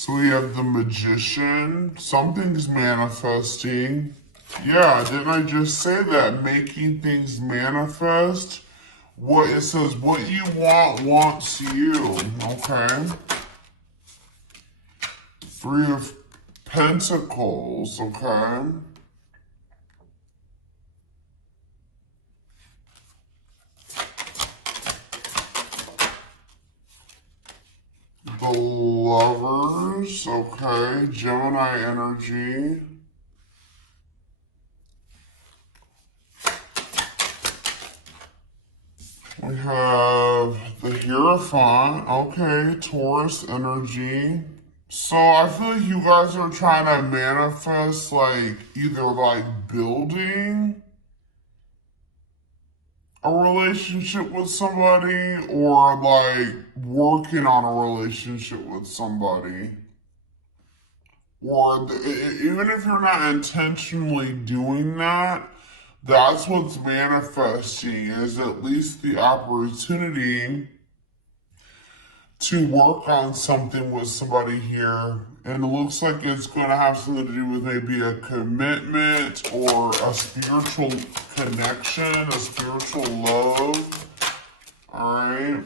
So we have the Magician. Something's manifesting. Yeah, didn't I just say that? Making things manifest. What it says, what you want wants you. Okay. Three of Pentacles. Okay. The Lovers. Okay. Gemini energy. We have the Hierophant. Okay, Taurus energy. So I feel like you guys are trying to manifest like either like building a relationship with somebody or like working on a relationship with somebody. Or even if you're not intentionally doing that, that's what's manifesting is at least the opportunity to work on something with somebody here. And it looks like it's going to have something to do with maybe a commitment or a spiritual connection, a spiritual love. All right.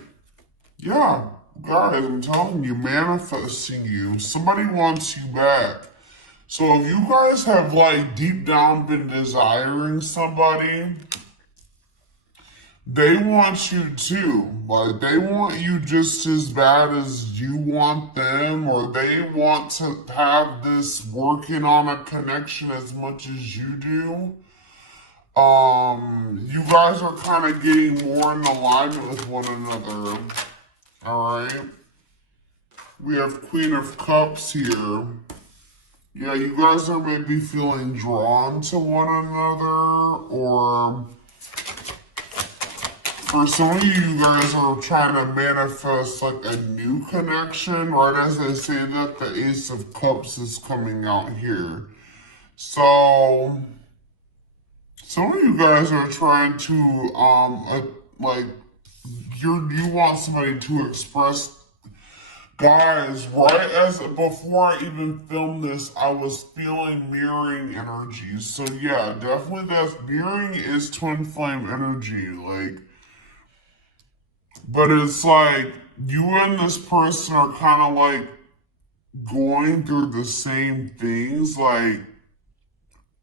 Yeah, guys, I'm telling you, manifesting you. Somebody wants you back. So if you guys have like deep down been desiring somebody, they want you too. Like they want you just as bad as you want them, or they want to have this working on a connection as much as you do. You guys are kind of getting more in alignment with one another. All right. We have Queen of Cups here. Yeah, you guys are maybe feeling drawn to one another, or for some of you guys are trying to manifest like a new connection. Right as I say that, the Ace of Cups is coming out here. So some of you guys are trying to like you want somebody to express. Guys, right as before I even filmed this, I was feeling mirroring energies. So yeah, definitely that's mirroring is twin flame energy. Like, but it's like you and this person are kind of like going through the same things, like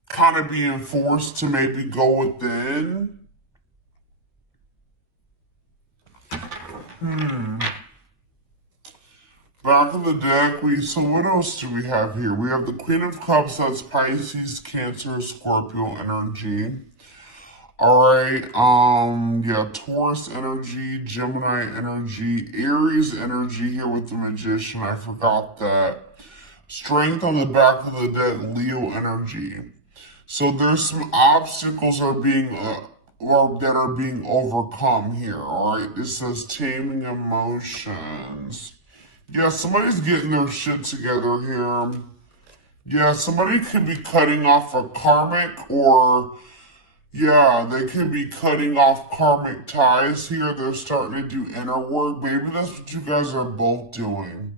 kind of being forced to maybe go within. Back of the deck, so what else do we have here? We have the Queen of Cups, that's Pisces, Cancer, Scorpio energy. Alright, yeah, Taurus energy, Gemini energy, Aries energy here with the Magician, I forgot that. Strength on the back of the deck, Leo energy. So there's some obstacles are being that are being overcome here, alright? It says taming emotions. Yeah, somebody's getting their shit together here. Yeah, somebody could be cutting off a karmic or, yeah, they could be cutting off karmic ties here. They're starting to do inner work. Maybe that's what you guys are both doing.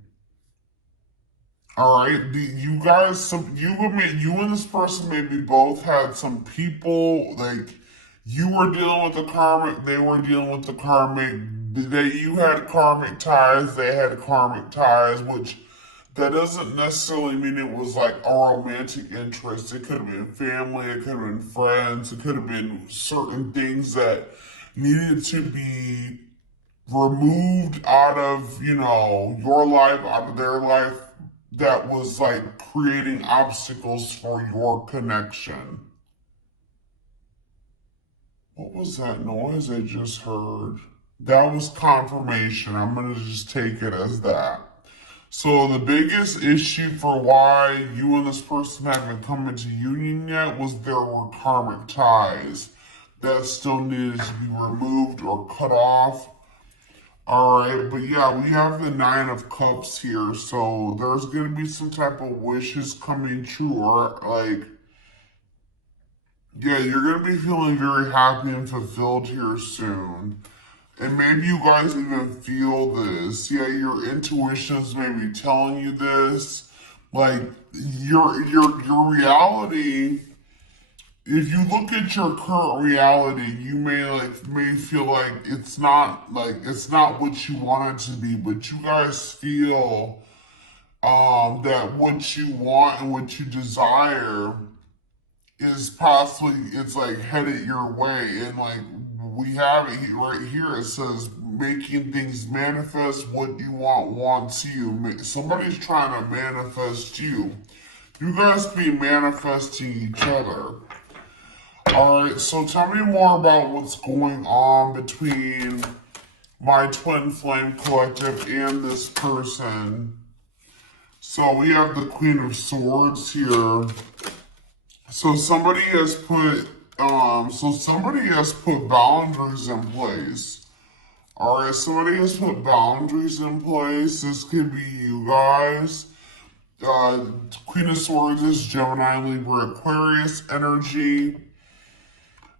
All right, you guys, you and this person maybe both had some people, like, you were dealing with the karmic, they were dealing with the karmic. You had karmic ties, they had karmic ties, which that doesn't necessarily mean it was like a romantic interest. It could have been family, it could have been friends, it could have been certain things that needed to be removed out of, your life, out of their life, that was like creating obstacles for your connection. What was that noise I just heard? That was confirmation. I'm going to just take it as that. So the biggest issue for why you and this person haven't come into union yet was there were karmic ties that still needed to be removed or cut off. Alright, but yeah, we have the Nine of Cups here, so there's going to be some type of wishes coming true, or like, yeah, you're going to be feeling very happy and fulfilled here soon. And maybe you guys even feel this. Yeah, your intuitions may be telling you this. Like your reality, if you look at your current reality, you may feel like it's not what you want it to be, but you guys feel that what you want and what you desire is possibly, it's like headed your way. And like we have it right here, it says making things manifest. What you want wants you. Somebody's trying to manifest you. You guys be manifesting each other. Alright, so tell me more about what's going on between my twin flame collective and this person. So we have the Queen of Swords here. So somebody has put boundaries in place. Alright, somebody has put boundaries in place. This could be you guys. Queen of Swords is Gemini, Libra, Aquarius energy.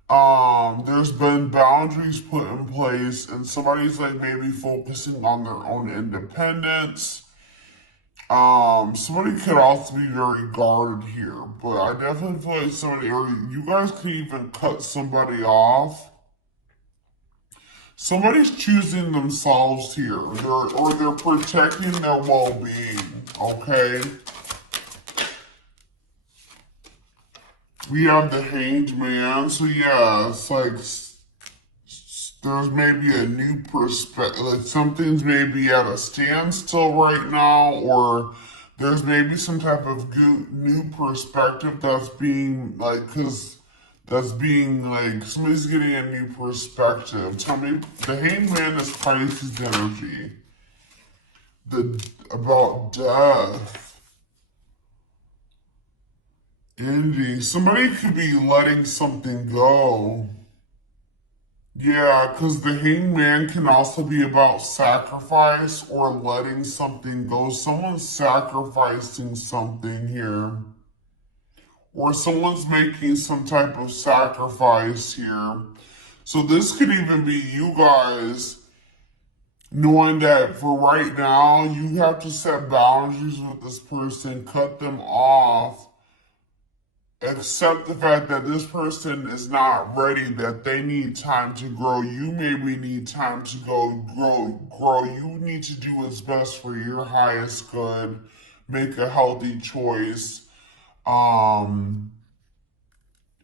There's been boundaries put in place, and somebody's like maybe focusing on their own independence. Somebody could also be very guarded here, but I definitely feel like somebody, or you guys could even cut somebody off. Somebody's choosing themselves here, or they're protecting their well-being, okay? We have the Hanged Man, so yeah, it's like there's maybe a new perspective, like something's maybe at a standstill right now, or there's maybe some type of new perspective that's being like, somebody's getting a new perspective. Tell me, the Hanged Man is Pisces energy. About death. Ending. Somebody could be letting something go. Yeah, because the Hanged Man can also be about sacrifice or letting something go. Someone's sacrificing something here. Or someone's making some type of sacrifice here. So this could even be you guys knowing that for right now, you have to set boundaries with this person, cut them off. Accept the fact that this person is not ready, that they need time to grow. You maybe need time to grow. You need to do what's best for your highest good. Make a healthy choice. And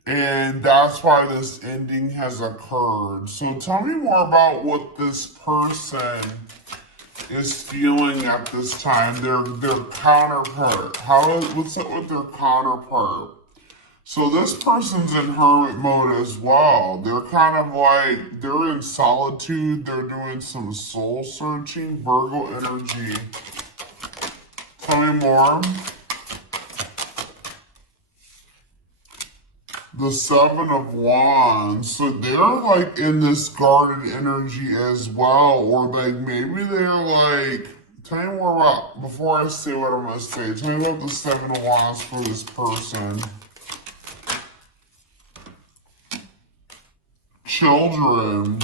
that's why this ending has occurred. So tell me more about what this person is feeling at this time. Their counterpart. What's up with their counterpart? So this person's in hermit mode as well. They're kind of like, they're in solitude. They're doing some soul searching. Virgo energy. Tell me more. The Seven of Wands. So they're like in this guarded energy as well. Or like maybe they're like, tell me more about, before I say what I'm going to say, tell me about the Seven of Wands for this person. Children.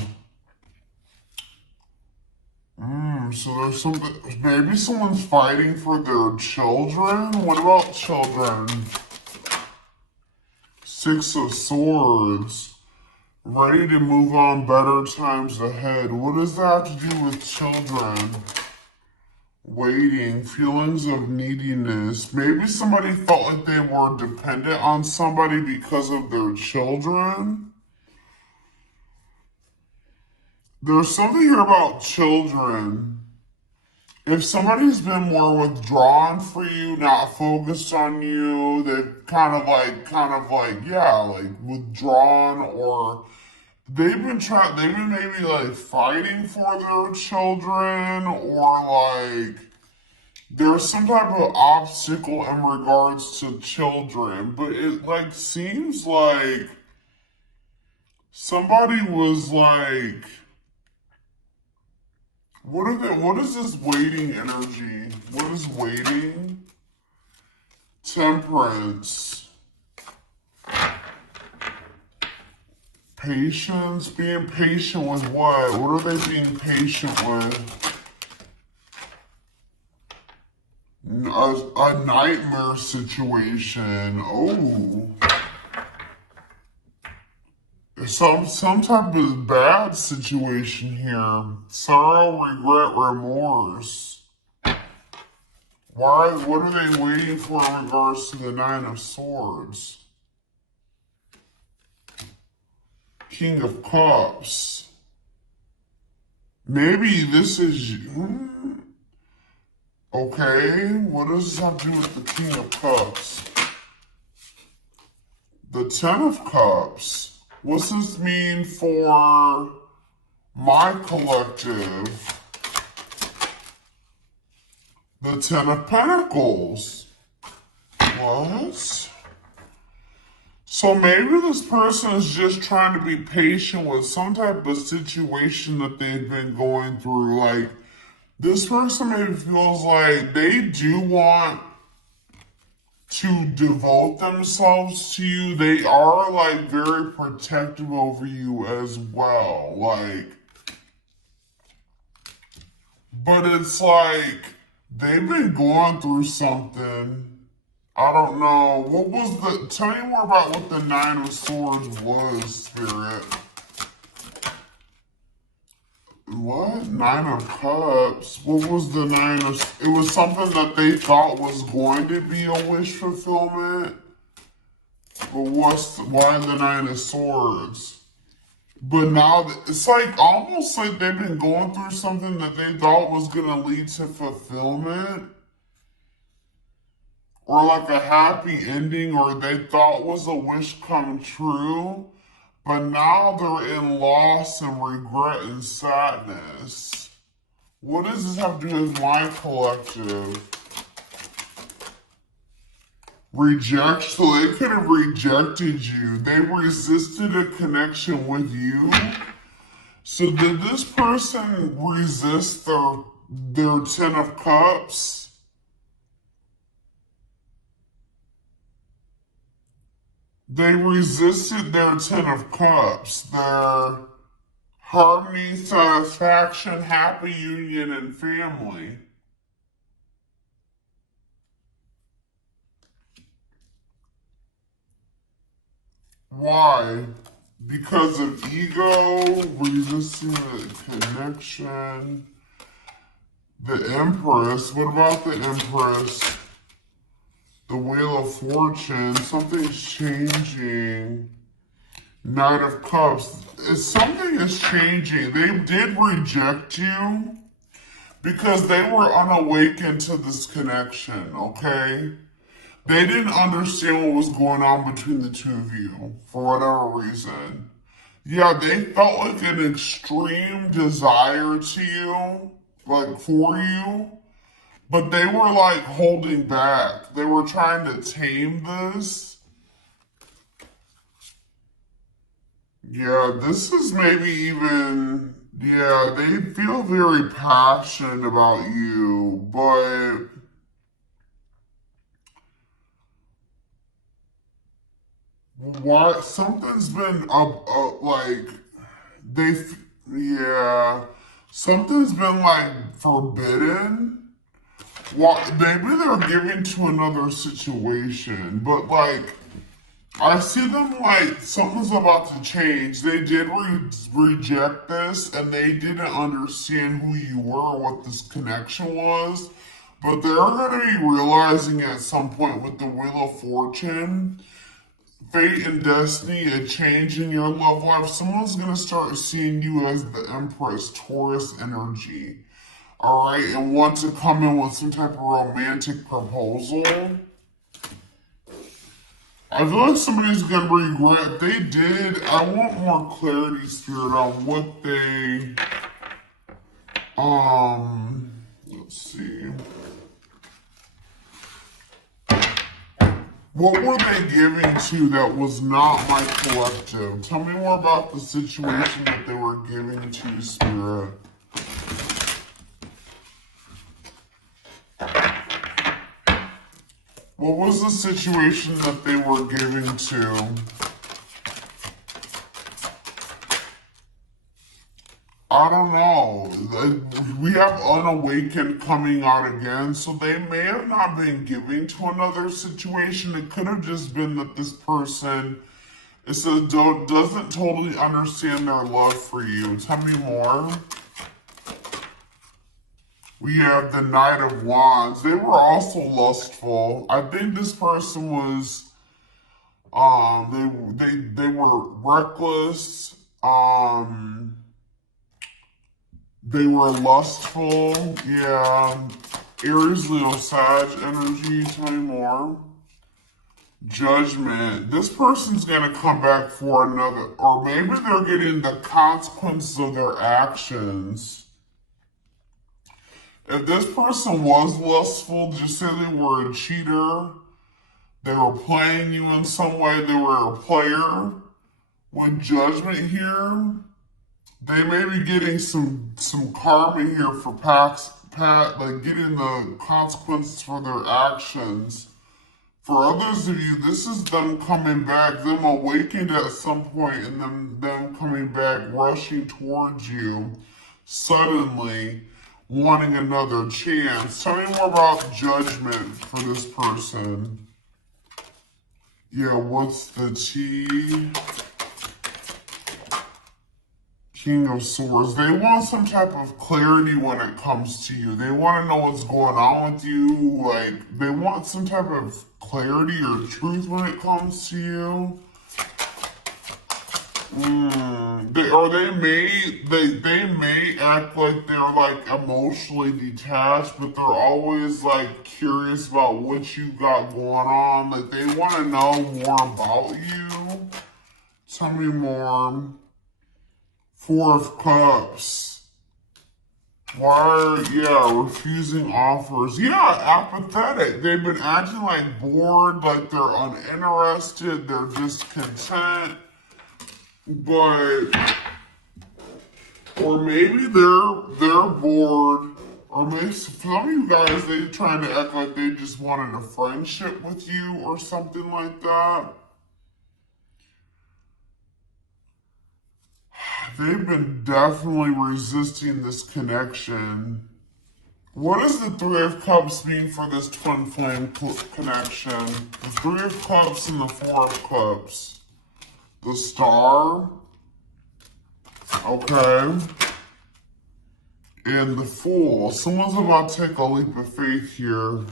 So there's something, maybe someone's fighting for their children? What about children? Six of Swords. Ready to move on, better times ahead. What does that have to do with children? Waiting, feelings of neediness. Maybe somebody felt like they were dependent on somebody because of their children. There's something here about children. If somebody's been more withdrawn for you, not focused on you, they've kind of like, yeah, like withdrawn, or they've been maybe like fighting for their children, or like there's some type of obstacle in regards to children, but it like seems like somebody was like, what is this waiting energy? What is waiting? Temperance. Patience, being patient with what? What are they being patient with? A nightmare situation. Oh. Some type of bad situation here. Sorrow, regret, remorse. What are they waiting for in regards to the Nine of Swords? King of Cups. Maybe this is... Okay, what does this have to do with the King of Cups? The Ten of Cups. What's this mean for my collective? The Ten of Pentacles. What? So maybe this person is just trying to be patient with some type of situation that they've been going through. Like, this person maybe feels like they do want to devote themselves to you. They are like very protective over you as well. Like, but it's like they've been going through something. I don't know. What was the... Tell me more about what the Nine of Swords was, Spirit. What? Nine of Cups? What was the Nine of... It was something that they thought was going to be a wish fulfillment? But why the Nine of Swords? But now, it's like almost like they've been going through something that they thought was going to lead to fulfillment. Or like a happy ending, or they thought was a wish come true. But now they're in loss and regret and sadness. What does this have to do with my collective? Rejection. So they could have rejected you. They resisted a connection with you. So did this person resist their Ten of Cups? They resisted their Ten of Cups, their harmony, satisfaction, happy union, and family. Why? Because of ego, resisting the connection. The Empress. What about the Empress? The Wheel of Fortune, something's changing. Knight of Cups, something is changing. They did reject you because they were unawakened to this connection, okay? They didn't understand what was going on between the two of you for whatever reason. Yeah, they felt like an extreme desire to you, like for you. But they were like holding back. They were trying to tame this. Yeah, this is maybe even, yeah, they feel very passionate about you, but what, something's been like, yeah, something's been like forbidden. Well, maybe they're giving to another situation, but like, I see them like something's about to change. They did reject this, and they didn't understand who you were, what this connection was. But they're going to be realizing at some point with the Wheel of Fortune, fate and destiny, a change in your love life. Someone's going to start seeing you as the Empress, Taurus energy. Alright, and want to come in with some type of romantic proposal. I feel like somebody's gonna regret. They did. I want more clarity, Spirit, on what they, let's see. What were they giving to that was not my collective? Tell me more about the situation that they were giving to, Spirit. What was the situation that they were giving to? I don't know. We have unawakened coming out again, so they may have not been giving to another situation. It could have just been that this person doesn't totally understand their love for you. Tell me more. We have the Knight of Wands. They were also lustful. I think this person was, they were reckless. They were lustful. Yeah. Aries, Leo, Sag energy. Tell me more. Judgment. This person's gonna come back for another, or maybe they're getting the consequences of their actions. If this person was lustful, just say they were a cheater, they were playing you in some way, they were a player. With judgment here, they may be getting some karma here for like getting the consequences for their actions. For others of you, this is them coming back, them awakened at some point, and them coming back, rushing towards you suddenly, wanting another chance. Tell me more about judgment for this person. Yeah, what's the tea? King of Swords. They want some type of clarity when it comes to you. They want to know what's going on with you. Like, they want some type of clarity or truth when it comes to you. They may act like they're like emotionally detached, but they're always like curious about what you got going on. Like, they want to know more about you. Tell me more. Four of Cups. Why, refusing offers. Yeah, apathetic. They've been acting like bored, like they're uninterested, they're just content. But, or maybe they're bored, or maybe some of you guys, they're trying to act like they just wanted a friendship with you or something like that. They've been definitely resisting this connection. What does the Three of Cups mean for this twin flame connection? The Three of Cups and the Four of Cups. The Star. Okay. And the Fool. Someone's about to take a leap of faith here.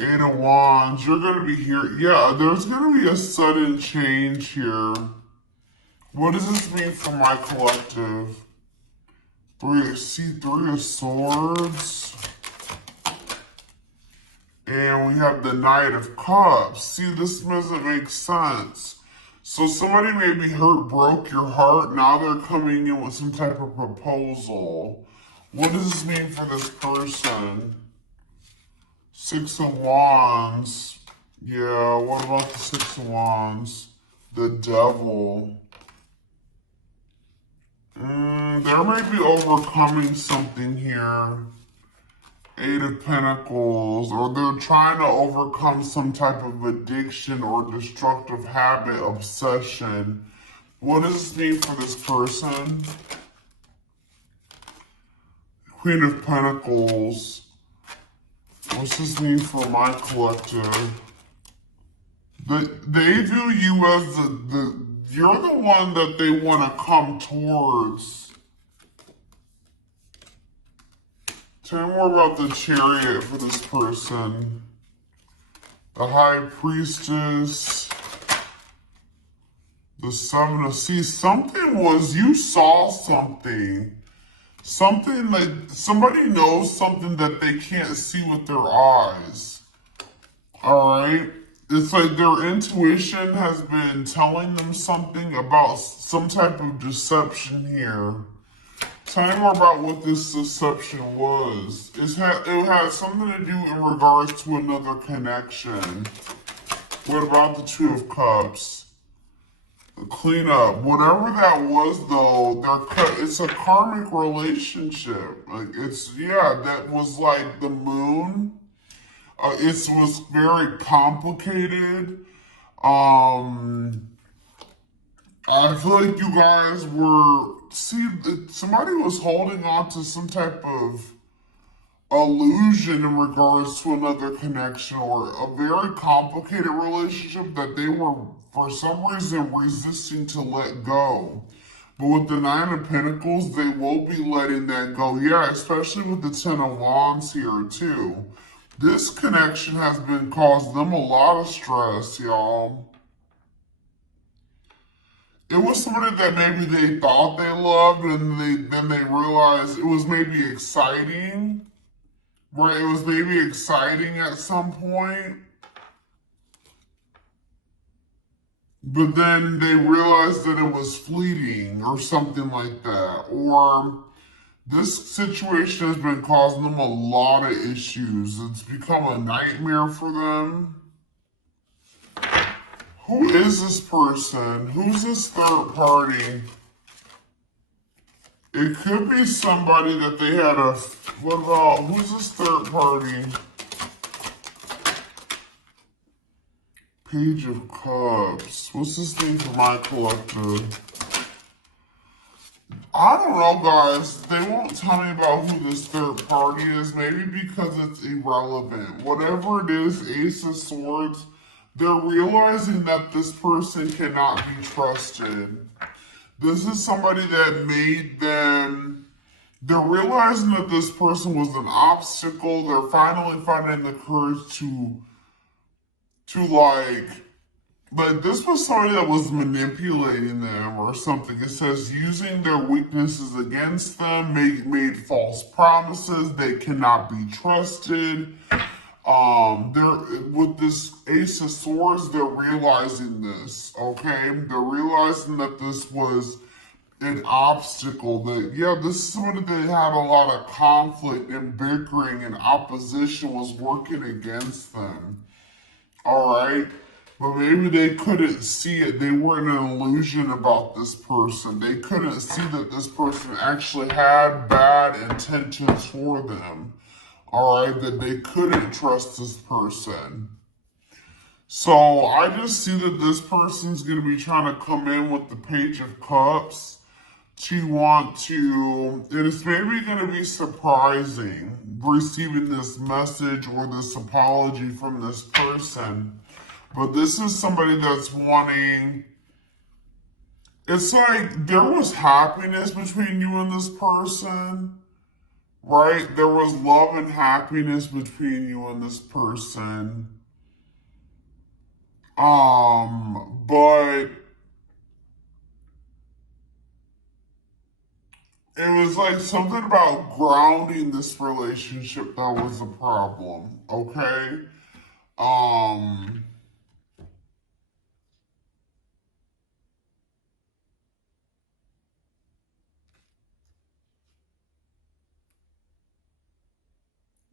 Eight of Wands, you're going to be here. Yeah, there's going to be a sudden change here. What does this mean for my collective? Three of Swords. And we have the Knight of Cups. See, this doesn't make sense. So somebody maybe broke your heart. Now they're coming in with some type of proposal. What does this mean for this person? Six of Wands. Yeah, what about the Six of Wands? The Devil. There may be overcoming something here. Eight of Pentacles. Or they're trying to overcome some type of addiction or destructive habit, obsession. What does this mean for this person? Queen of Pentacles. What's this mean for my collective? They view you as you're the one that they want to come towards. Tell me more about the Chariot for this person. The High Priestess. The Seven of Seas. You saw something. Something like, somebody knows something that they can't see with their eyes. Alright? It's like their intuition has been telling them something about some type of deception here. Tell me more about what this deception was. It had something to do in regards to another connection. What about the Two of Cups? Clean up. Whatever that was, though, it's a karmic relationship. Like, that was like the moon. It was very complicated. I feel like you guys were, see, somebody was holding on to some type of illusion in regards to another connection or a very complicated relationship that they were, for some reason, resisting to let go. But with the Nine of Pentacles, they will be letting that go. Yeah, especially with the Ten of Wands here, too. This connection has been causing them a lot of stress, y'all. It was somebody that maybe they thought they loved, and then they realized it was maybe exciting. Right, it was maybe exciting at some point, but then they realized that it was fleeting or something like that. Or this situation has been causing them a lot of issues. It's become a nightmare for them. Who is this person? Who's this third party? It could be somebody that they had a... What about... Who's this third party? Page of Cups. What's this name for my collective? I don't know, guys. They won't tell me about who this third party is. Maybe because it's irrelevant. Whatever it is, Ace of Swords, they're realizing that this person cannot be trusted. This is somebody that made them... They're realizing that this person was an obstacle. They're finally finding the courage to like this was somebody that was manipulating them or something. It says using their weaknesses against them, made false promises, they cannot be trusted. They're with this Ace of Swords, they're realizing this, okay? They're realizing that this was an obstacle, that yeah, this is somebody that had a lot of conflict and bickering and opposition was working against them. Alright? But maybe they couldn't see it. They were in an illusion about this person. They couldn't see that this person actually had bad intentions for them. Alright? That they couldn't trust this person. So I just see that this person's going to be trying to come in with the Page of Cups to want to, and it's maybe going to be surprising receiving this message or this apology from this person. But this is somebody that's wanting, it's like there was happiness between you and this person, right? There was love and happiness between you and this person. But it was like something about grounding this relationship that was a problem, okay?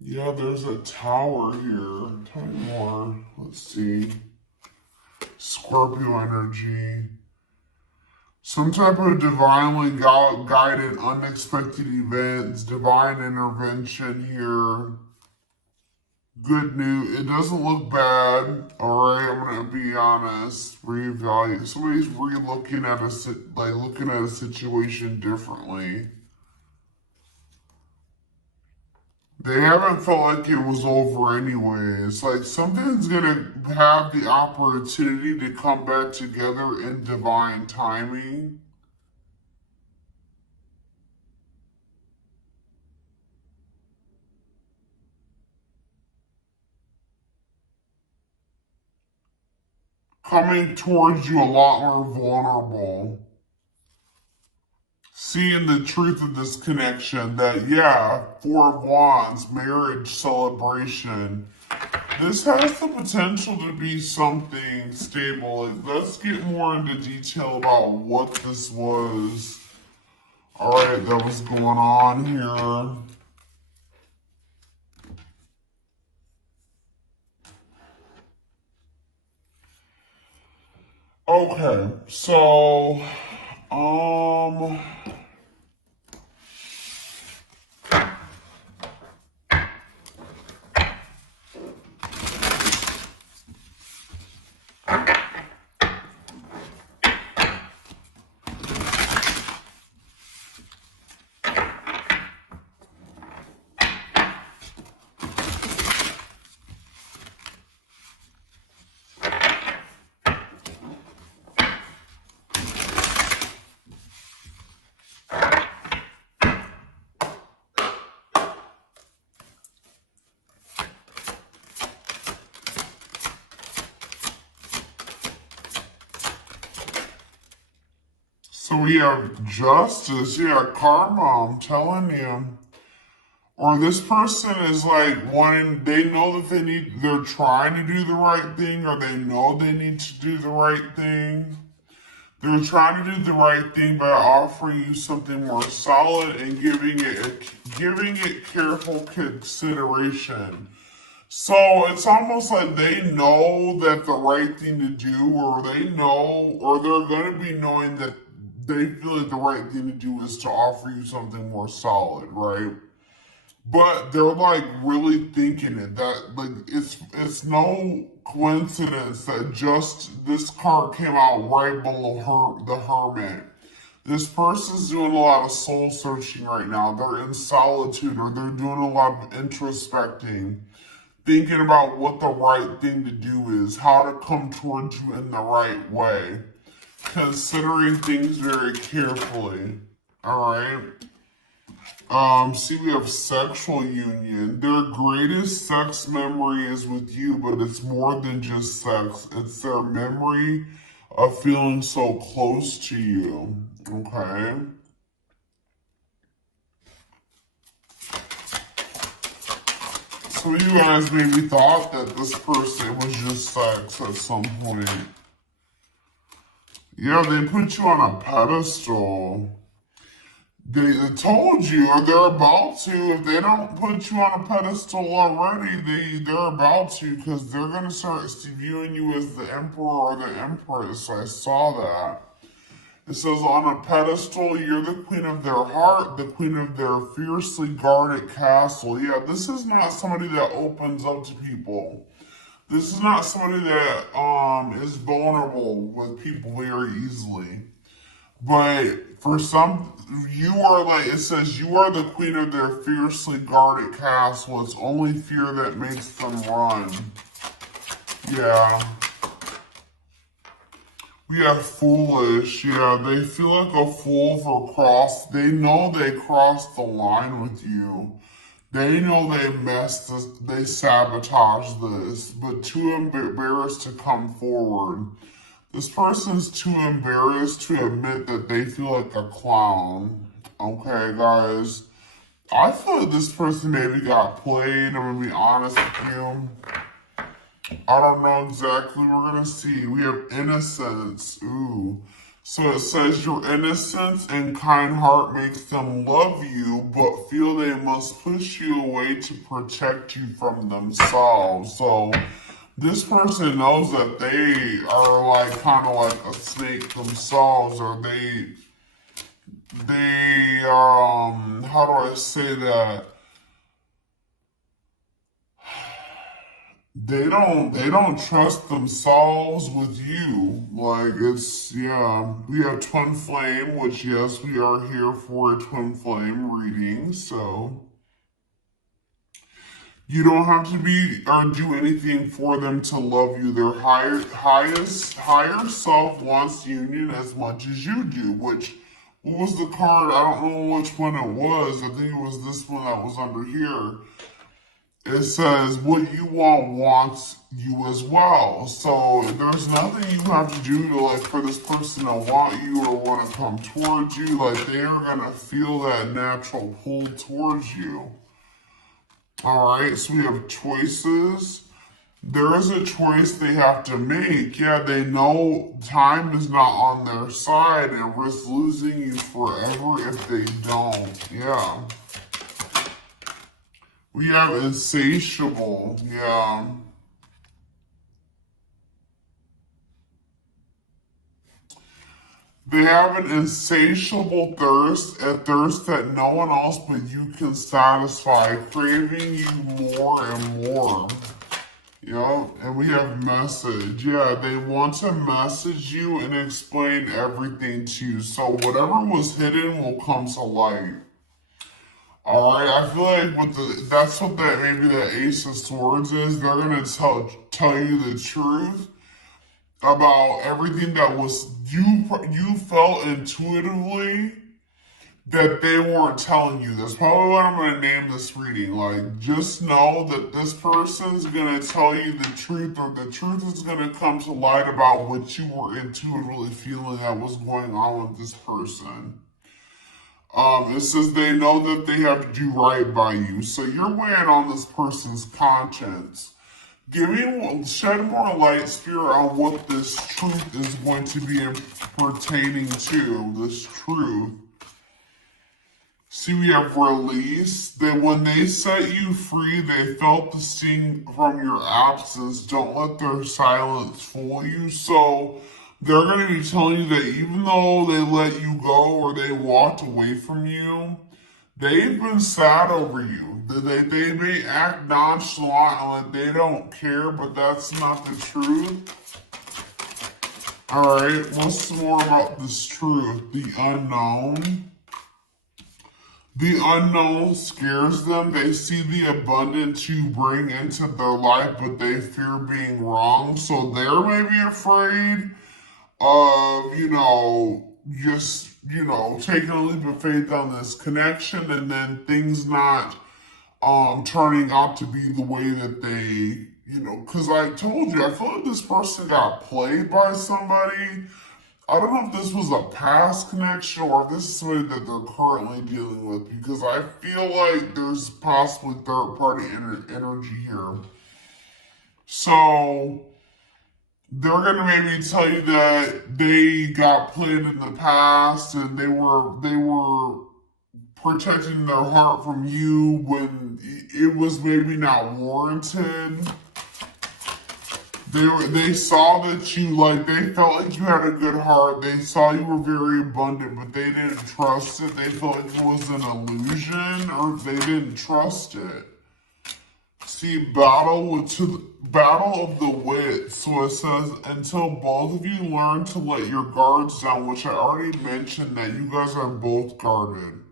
Yeah, there's a tower here. Tell me more. Let's see. Scorpio energy. Some type of divinely guided, unexpected events, divine intervention here. Good news. It doesn't look bad. Alright, I'm gonna be honest. Reevaluate. Somebody's looking at a situation differently. They haven't felt like it was over anyway. It's like something's gonna have the opportunity to come back together in divine timing. Coming towards you a lot more vulnerable. Seeing the truth of this connection that, yeah, Four of Wands, marriage, celebration. This has the potential to be something stable. Let's get more into detail about what this was. Alright, that was going on here. Okay, so, So we have justice, yeah, karma, I'm telling you. Or this person is like wanting, they know that they're trying to do the right thing, or they know they need to do the right thing. They're trying to do the right thing by offering you something more solid and giving it careful consideration. So it's almost like they know that the right thing to do, or they know, or they're going to be knowing that they feel like the right thing to do is to offer you something more solid, right? But they're like really thinking it. That like it's no coincidence that just this card came out right below the Hermit. This person's doing a lot of soul searching right now. They're in solitude, or they're doing a lot of introspecting, thinking about what the right thing to do is, how to come towards you in the right way, considering things very carefully. All right. See, we have sexual union. Their greatest sex memory is with you, but it's more than just sex. It's their memory of feeling so close to you. Okay. So you guys maybe thought that this person was just sex at some point. Yeah, they put you on a pedestal. They told you, or they're about to. If they don't put you on a pedestal already, they're about to, because they're gonna start viewing you as the emperor or the empress. I saw that. It says on a pedestal, you're the queen of their heart, the queen of their fiercely guarded castle. Yeah, this is not somebody that opens up to people. This is not somebody that is vulnerable with people very easily. But for some, you are like, it says you are the queen of their fiercely guarded castle. It's only fear that makes them run. Yeah. We have foolish. Yeah, they feel like a fool for they know they crossed the line with you. They know they sabotaged this, but too embarrassed to come forward. This person's too embarrassed to admit that they feel like a clown. Okay, guys. I feel like this person maybe got played. I'm gonna be honest with you. I don't know exactly. We're gonna see. We have innocence. Ooh. So it says your innocence and kind heart makes them love you, but feel they must push you away to protect you from themselves. So this person knows that they are like kind of like a snake themselves, or how do I say that? They don't trust themselves with you. Like it's, yeah. We have twin flame, which yes, we are here for a twin flame reading, so you don't have to be or do anything for them to love you. Their higher self wants union as much as you do, which, what was the card? I don't know which one it was. I think it was this one that was under here. It says what you want wants you as well. So there's nothing you have to do to like for this person to want you or want to come towards you. Like they are gonna feel that natural pull towards you. All right, so we have choices. There is a choice they have to make. Yeah, they know time is not on their side and risk losing you forever if they don't. Yeah. We have insatiable. Yeah. They have an insatiable thirst, a thirst that no one else but you can satisfy, craving you more and more. Yeah, and we have message. Yeah, they want to message you and explain everything to you. So whatever was hidden will come to light. All right, I feel like that's what that maybe the Ace of Swords is. They're gonna tell you the truth about everything that was you felt intuitively that they weren't telling you. That's probably what I'm going to name this reading. Like, just know that this person's going to tell you the truth, or the truth is going to come to light about what you were intuitively feeling that was going on with this person. It says they know that they have to do right by you. So you're weighing on this person's conscience. Shed more light, Spirit, on what this truth is going to be pertaining to, this truth. See, we have release. That when they set you free, they felt the sting from your absence. Don't let their silence fool you. So they're going to be telling you that even though they let you go or they walked away from you, they've been sad over you. They may act nonchalant and like they don't care, but that's not the truth. Alright, what's more about this truth? The unknown. The unknown scares them. They see the abundance you bring into their life, but they fear being wrong. So they're maybe afraid of, just, taking a leap of faith on this connection and then things not turning out to be the way that they, because I told you, I feel like this person got played by somebody. I don't know if this was a past connection or if this is somebody that they're currently dealing with, because I feel like there's possibly third-party energy here. So they're going to maybe tell you that they got played in the past and they were protecting their heart from you when it was maybe not warranted. They saw that you, they felt like you had a good heart. They saw you were very abundant, but they didn't trust it. They felt like it was an illusion, or they didn't trust it. See, battle of the wits. So it says, until both of you learn to let your guards down, which I already mentioned that you guys are both guarded.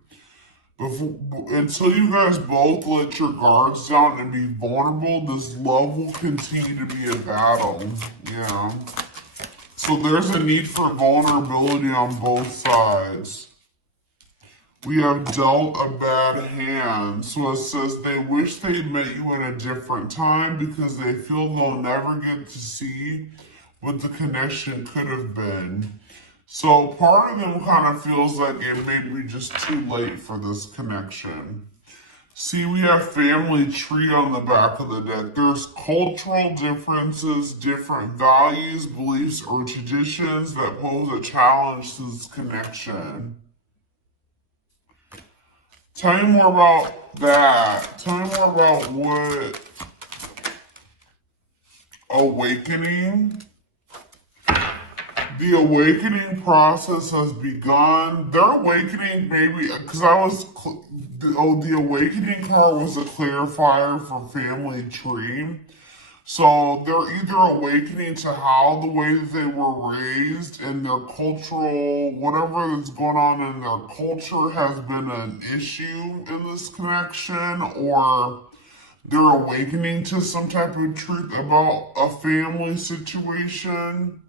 Until you guys both let your guards down and be vulnerable, this love will continue to be a battle. Yeah. So there's a need for vulnerability on both sides. We have dealt a bad hand. So it says they wish they met you at a different time because they feel they'll never get to see what the connection could have been. So part of them kind of feels like it may be just too late for this connection. See, we have family tree on the back of the deck. There's cultural differences, different values, beliefs, or traditions that pose a challenge to this connection. Tell me more about that. Tell me more about what awakening. The awakening process has begun. Their awakening, maybe, because the awakening card was a clarifier for family tree. So they're either awakening to how the way that they were raised and their cultural, whatever that's going on in their culture has been an issue in this connection, or they're awakening to some type of truth about a family situation.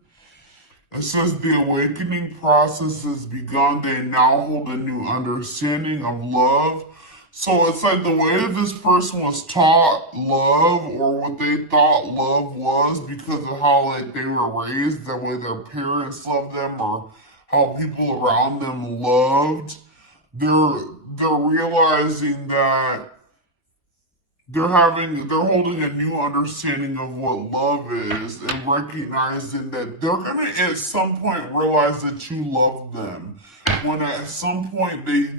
It says the awakening process has begun. They now hold a new understanding of love. So it's like the way that this person was taught love, or what they thought love was, because of how they were raised, the way their parents loved them, or how people around them loved. They're realizing that they're holding a new understanding of what love is, and recognizing that they're gonna at some point realize that you love them. When at some point they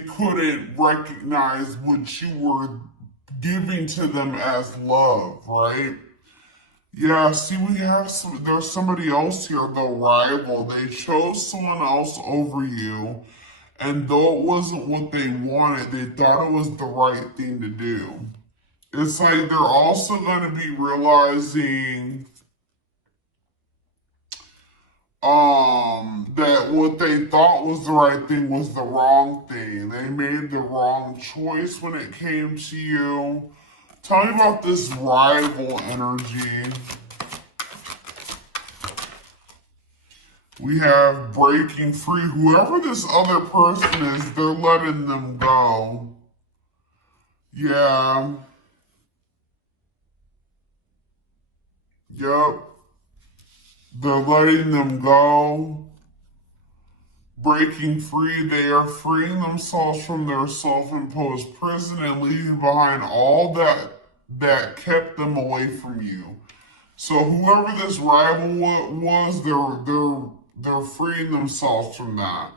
couldn't recognize what you were giving to them as love, right? Yeah, see, there's somebody else here, the rival. They chose someone else over you. And though it wasn't what they wanted, they thought it was the right thing to do. It's like they're also going to be realizing that what they thought was the right thing was the wrong thing. They made the wrong choice when it came to you. Tell me about this rival energy. We have breaking free. Whoever this other person is, they're letting them go. Yeah. Yep. They're letting them go. Breaking free, they are freeing themselves from their self-imposed prison and leaving behind all that kept them away from you. So whoever this rival was, they're freeing themselves from that.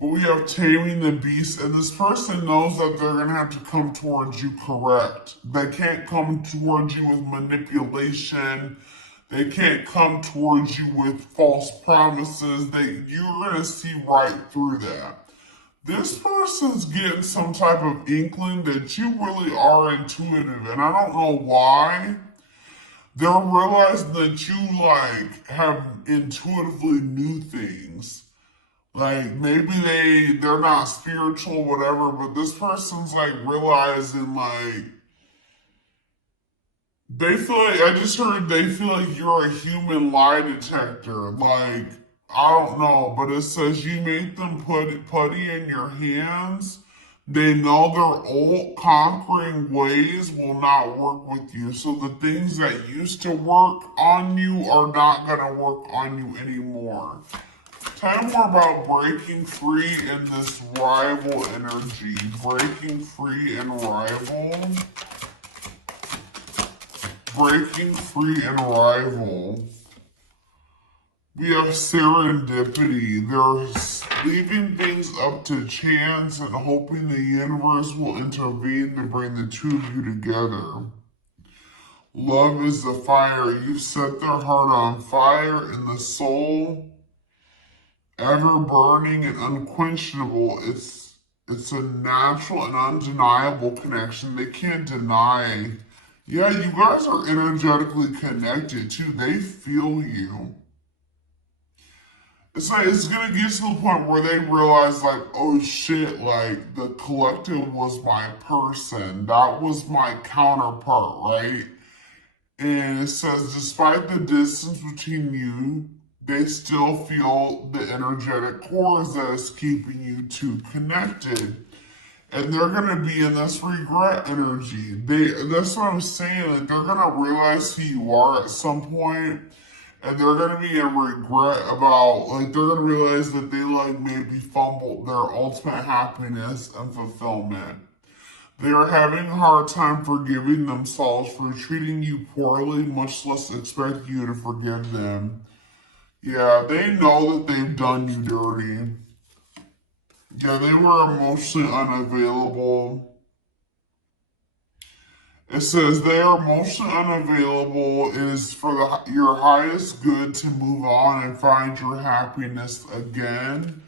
But we have taming the beast, and this person knows that they're gonna have to come towards you correct. They can't come towards you with manipulation. They can't come towards you with false promises. You're gonna see right through that. This person's getting some type of inkling that you really are intuitive, and I don't know why. They're realizing that you have intuitively knew things. Like maybe they're not spiritual, whatever, but this person's realizing they feel like I just heard they feel like you're a human lie detector. Like, I don't know, but it says you make them put putty in your hands. They know their old conquering ways will not work with you. So the things that used to work on you are not gonna work on you anymore. Tell me more about breaking free in this rival energy. Breaking free and rival. Breaking free and rival. We have serendipity. They're leaving things up to chance and hoping the universe will intervene to bring the two of you together. Love is the fire. You set their heart on fire, and the soul, ever burning and unquenchable. It's a natural and undeniable connection. They can't deny. Yeah, you guys are energetically connected too. They feel you. It's gonna get to the point where they realize oh shit, the collective was my person. That was my counterpart, right? And it says despite the distance between you, they still feel the energetic cores that is keeping you two connected. And they're gonna be in this regret energy. That's what I'm saying. They're gonna realize who you are at some point, and they're gonna be in regret about they're gonna realize that they maybe fumbled their ultimate happiness and fulfillment. They are having a hard time forgiving themselves for treating you poorly, much less expect you to forgive them. Yeah, they know that they've done you dirty. Yeah, they were emotionally unavailable. It says they are emotionally unavailable. It is for your highest good to move on and find your happiness again.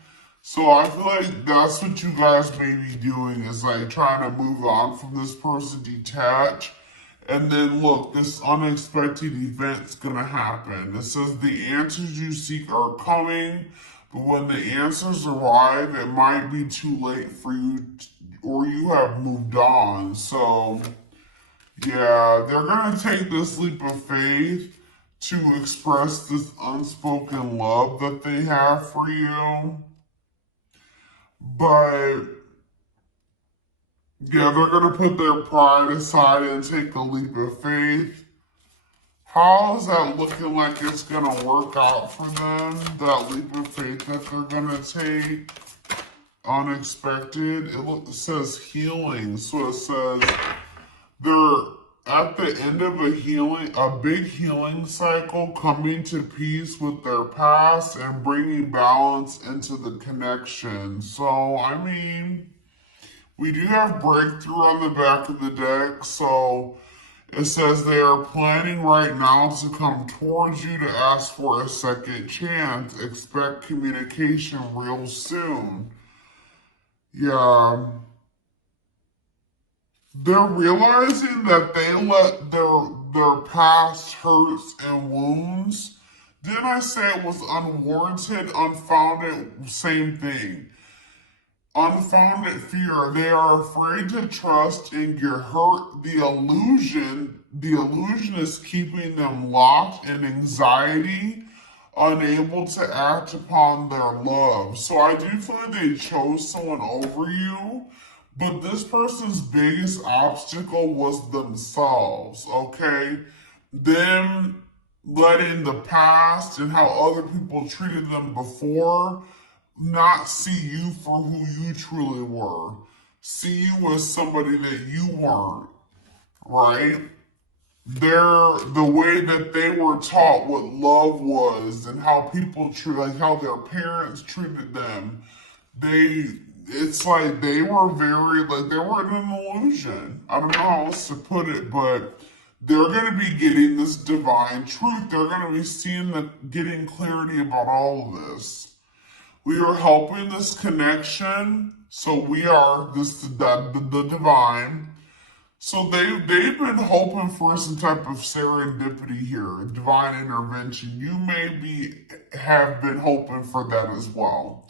So I feel like that's what you guys may be doing is trying to move on from this person, detach. And then look, this unexpected event's gonna happen. It says the answers you seek are coming. But when the answers arrive, it might be too late for you, or you have moved on. So, yeah, they're going to take this leap of faith to express this unspoken love that they have for you. But, yeah, they're going to put their pride aside and take the leap of faith. How is that looking like it's going to work out for them? That leap of faith that they're going to take? Unexpected. It says healing. So it says they're at the end of a big healing cycle, coming to peace with their past and bringing balance into the connection. So, I mean, we do have breakthrough on the back of the deck. So it says they are planning right now to come towards you to ask for a second chance. Expect communication real soon. Yeah. They're realizing that they let their past hurts and wounds. Didn't I say it was unwarranted, unfounded? Same thing. Unfounded fear. They are afraid to trust and get hurt. The illusion is keeping them locked in anxiety unable to act upon their love. So I do feel like they chose someone over you, but this person's biggest obstacle was themselves, okay? Them letting the past and how other people treated them before not see you for who you truly were. See you as somebody that you weren't, right? The way that they were taught what love was and how people treat, like how their parents treated them, it's like they were very, like they were in an illusion. I don't know how else to put it, but they're going to be getting this divine truth. They're going to be getting clarity about all of this. We are helping this connection. So we are the divine. So they've been hoping for some type of serendipity here, divine intervention. You have been hoping for that as well.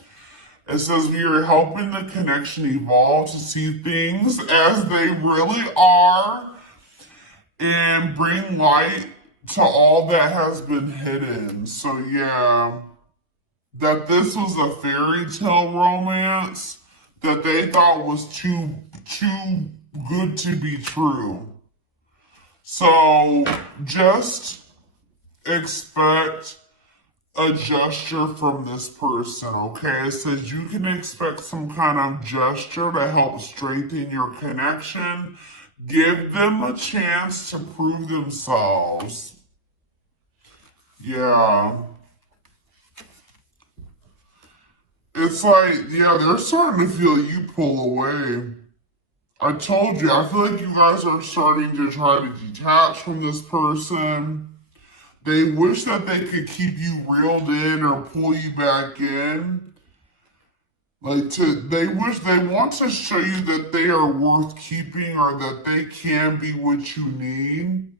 It says we are helping the connection evolve to see things as they really are and bring light to all that has been hidden. So yeah, that this was a fairy tale romance that they thought was too good to be true. So just expect a gesture from this person, okay? It says you can expect some kind of gesture to help strengthen your connection. Give them a chance to prove themselves. Yeah. It's like, yeah, they're starting to feel you pull away. I told you, I feel like you guys are starting to try to detach from this person. They wish that they could keep you reeled in or pull you back in. They want to show you that they are worth keeping or that they can be what you need.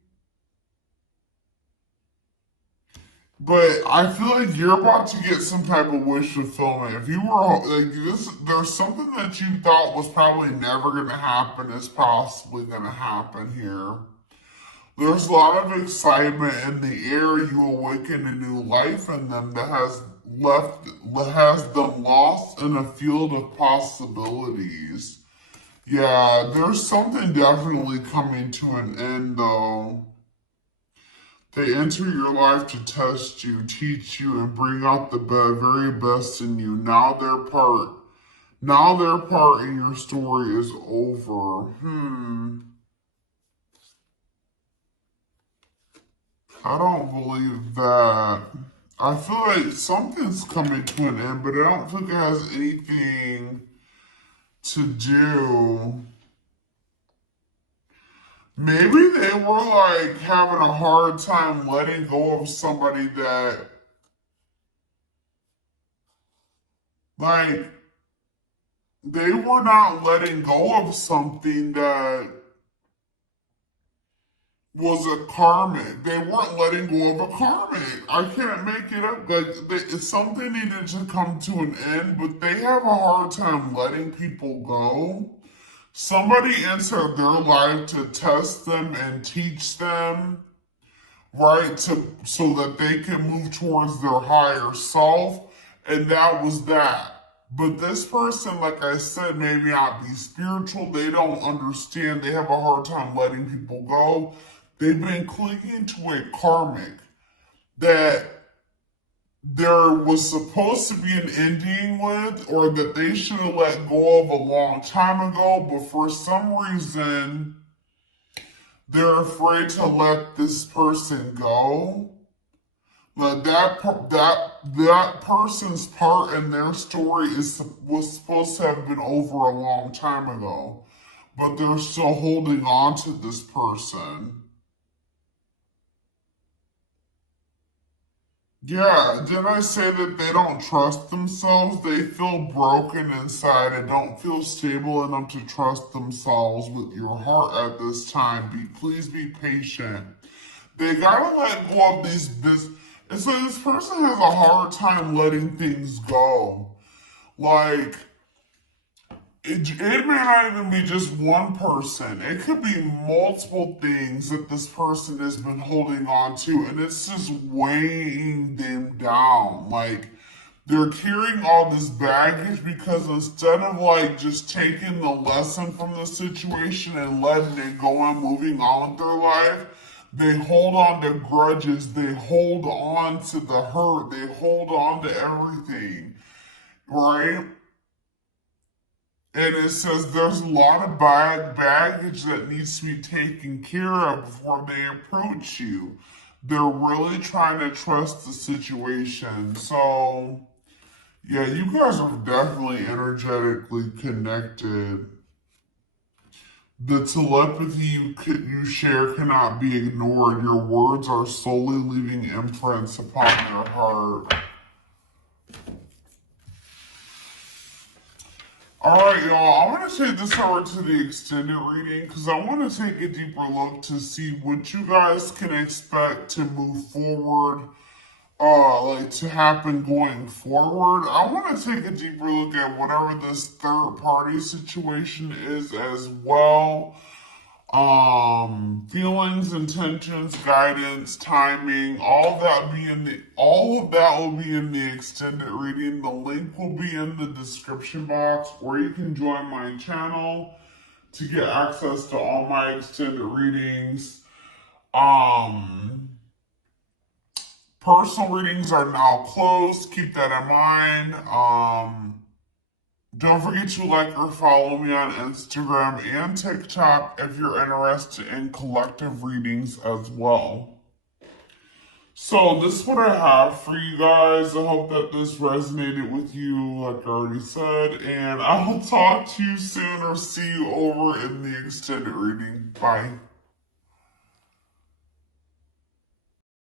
But I feel like you're about to get some type of wish fulfillment. If you were like this, there's something that you thought was probably never going to happen is possibly going to happen here. There's a lot of excitement in the air. You awaken a new life in them that has them lost in a field of possibilities. Yeah, there's something definitely coming to an end though. They enter your life to test you, teach you, and bring out the very best in you. Now their part in your story is over. I don't believe that. I feel like something's coming to an end, but I don't think it has anything to do. Maybe they were like having a hard time letting go of somebody that, like, they were not letting go of something that was a karmic. They weren't letting go of a karmic. I can't make it up. Something needed to come to an end, but they have a hard time letting people go. Somebody entered their life to test them and teach them, right? So that they can move towards their higher self. And that was that. But this person, like I said, may not be spiritual. They don't understand. They have a hard time letting people go. They've been clinging to a karmic that there was supposed to be an ending with, or that they should have let go of a long time ago, but for some reason, they're afraid to let this person go. But that person's part in their story was supposed to have been over a long time ago, but they're still holding on to this person. Yeah, didn't I say that they don't trust themselves? They feel broken inside and don't feel stable enough to trust themselves with your heart at this time. Please be patient. They gotta let go of this. And so this person has a hard time letting things go. Like, it may not even be just one person. It could be multiple things that this person has been holding on to, and it's just weighing them down. Like, they're carrying all this baggage because instead of like just taking the lesson from the situation and letting it go and moving on with their life, they hold on to grudges, they hold on to the hurt, they hold on to everything, right? And it says there's a lot of baggage that needs to be taken care of before they approach you. They're really trying to trust the situation. So, yeah, you guys are definitely energetically connected. The telepathy you share cannot be ignored. Your words are slowly leaving imprints upon their heart. Alright, y'all, I'm going to take this over to the extended reading because I want to take a deeper look to see what you guys can expect to move forward, like to happen going forward. I want to take a deeper look at whatever this third party situation is as well. Feelings, intentions, guidance, timing, all of that will be in the extended reading. The link will be in the description box, or you can join my channel to get access to all my extended readings. Personal readings are now closed. Keep that in mind. Don't forget to like or follow me on Instagram and TikTok if you're interested in collective readings as well. So this is what I have for you guys. I hope that this resonated with you, like I already said, and I will talk to you soon or see you over in the extended reading. Bye.